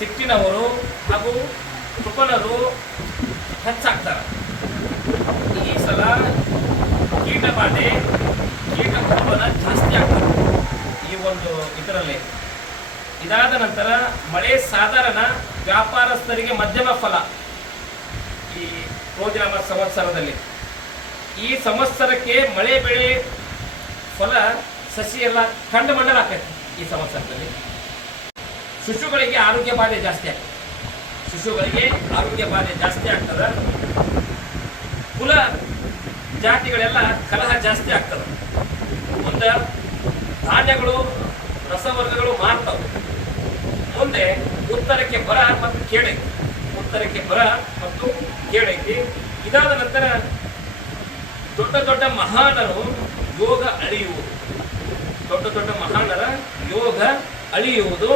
ಸಿಟ್ಟಿನವರು ಹಾಗೂ ಕೃಪಣರು ಹೆಚ್ಚಾಗ್ತಾರೆ. ಈ ಸಲ ಕೀಟಬಾಧೆ ಕೀಟ ಉತ್ಪನ್ನ ಜಾಸ್ತಿ ಆಗ್ತದೆ ಈ ಒಂದು ಇದರಲ್ಲಿ. ಇದಾದ ನಂತರ ಮಳೆ ಸಾಧಾರಣ, ವ್ಯಾಪಾರಸ್ಥರಿಗೆ ಮಧ್ಯಮ ಫಲ ಈ ರೋಜನಾಮ ಸಂವತ್ಸರದಲ್ಲಿ. ಈ ಸಂವತ್ಸರಕ್ಕೆ ಮಳೆ ಬೆಳೆ ಫಲ ಸಸಿ ಎಲ್ಲ ಕಂಡು ಮಂಡಲಾಗ್ತೈತಿ. ಈ ಸಂವತ್ಸರದಲ್ಲಿ ಶಿಶುಗಳಿಗೆ ಆರೋಗ್ಯ ಬಾಧೆ ಜಾಸ್ತಿ ಆಗ್ತದೆ. ಶಿಶುಗಳಿಗೆ ಆರೋಗ್ಯ ಬಾಧೆ ಜಾಸ್ತಿ ಆಗ್ತದೆ. ಕುಲ ಜಾತಿಗಳೆಲ್ಲ ಕಲಹ ಜಾಸ್ತಿ ಆಗ್ತದೆ. ಮುಂದೆ ಧಾನ್ಯಗಳು ರಸವರ್ಗಗಳು ಮಾರ್ತವೆ. ಮುಂದೆ ಉತ್ತರಕ್ಕೆ ಬರ ಮತ್ತು ಕೇಳೈತಿ. ಉತ್ತರಕ್ಕೆ ಬರ ಮತ್ತು ಕೇಳೈತಿ. ಇದಾದ ನಂತರ ದೊಡ್ಡ ದೊಡ್ಡ ಮಹಾನರು ಯೋಗ ಅಳಿಯುವುದು. ದೊಡ್ಡ ದೊಡ್ಡ ಮಹಾನರ ಯೋಗ ಅಳಿಯುವುದು.